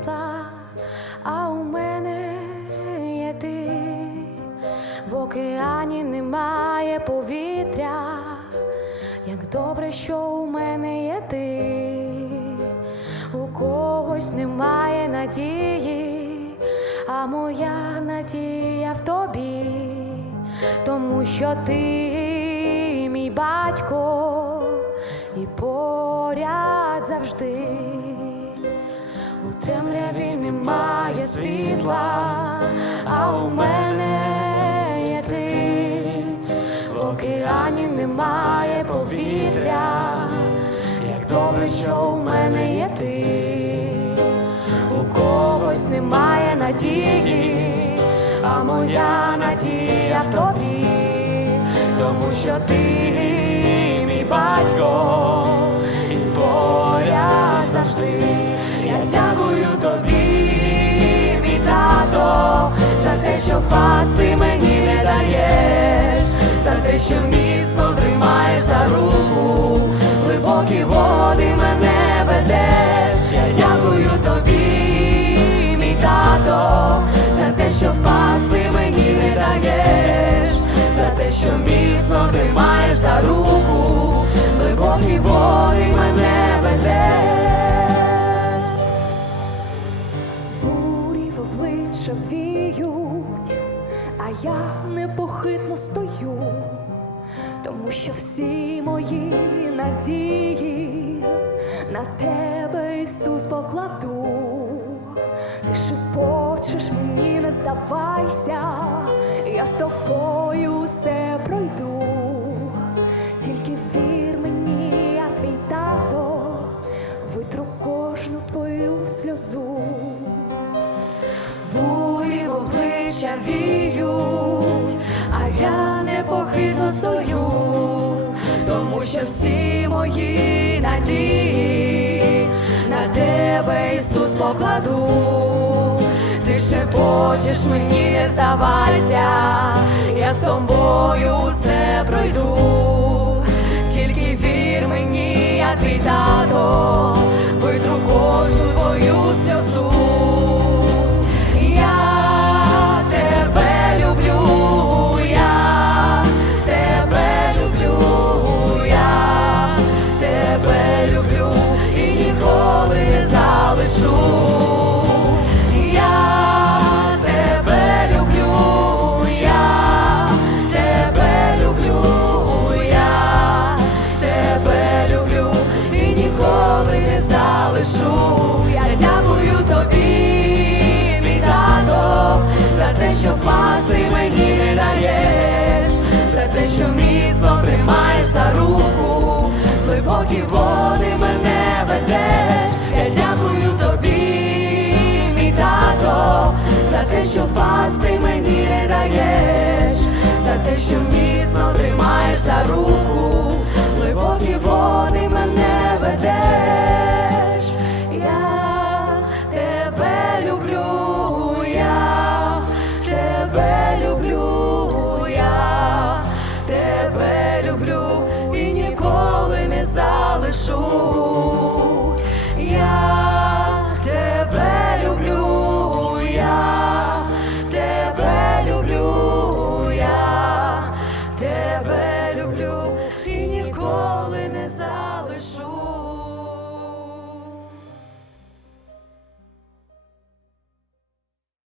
світла, а у мене є ти. В океані немає повітря, як добре, що у мене є ти, у когось немає надії, а моя надія в тобі, тому що ти мій батько і поряд завжди. Темряві немає світла, а у мене є ти, в океані немає повітря, як добре, що у мене є ти, у когось немає надії, а моя надія в тобі, тому що ти мій батько і поряд завжди. Дякую тобі, мій тато, за те, що впасти мені не даєш, за те, що міцно тримаєш за руку, глибокі води мене ведеш. Я дякую тобі, мій тато, за те, що впасти мені не даєш, за те, що міцно тримаєш за руку, глибокі води віють, а я непохитно стою, тому що всі мої надії на тебе, Ісус, покладу. Ти шепочеш мені, не здавайся, я з тобою все пройду. Обличчя віють, а я непохитно стою, тому що всі мої надії на тебе, Ісус, покладу. Ти шепочеш мені, не здавайся, я з тобою все пройду. Тільки вір мені, я твій тато, що впасти мені не даєш, за те, що міцно тримаєш за руку, глибокі води мене ведеш. Я дякую тобі, мій тато, за те, що впасти мені не даєш, за те, що міцно тримаєш за руку, глибокі води мене ведеш. Я тебе люблю, залишу. Я тебе люблю, я тебе люблю, я тебе люблю і ніколи не залишу.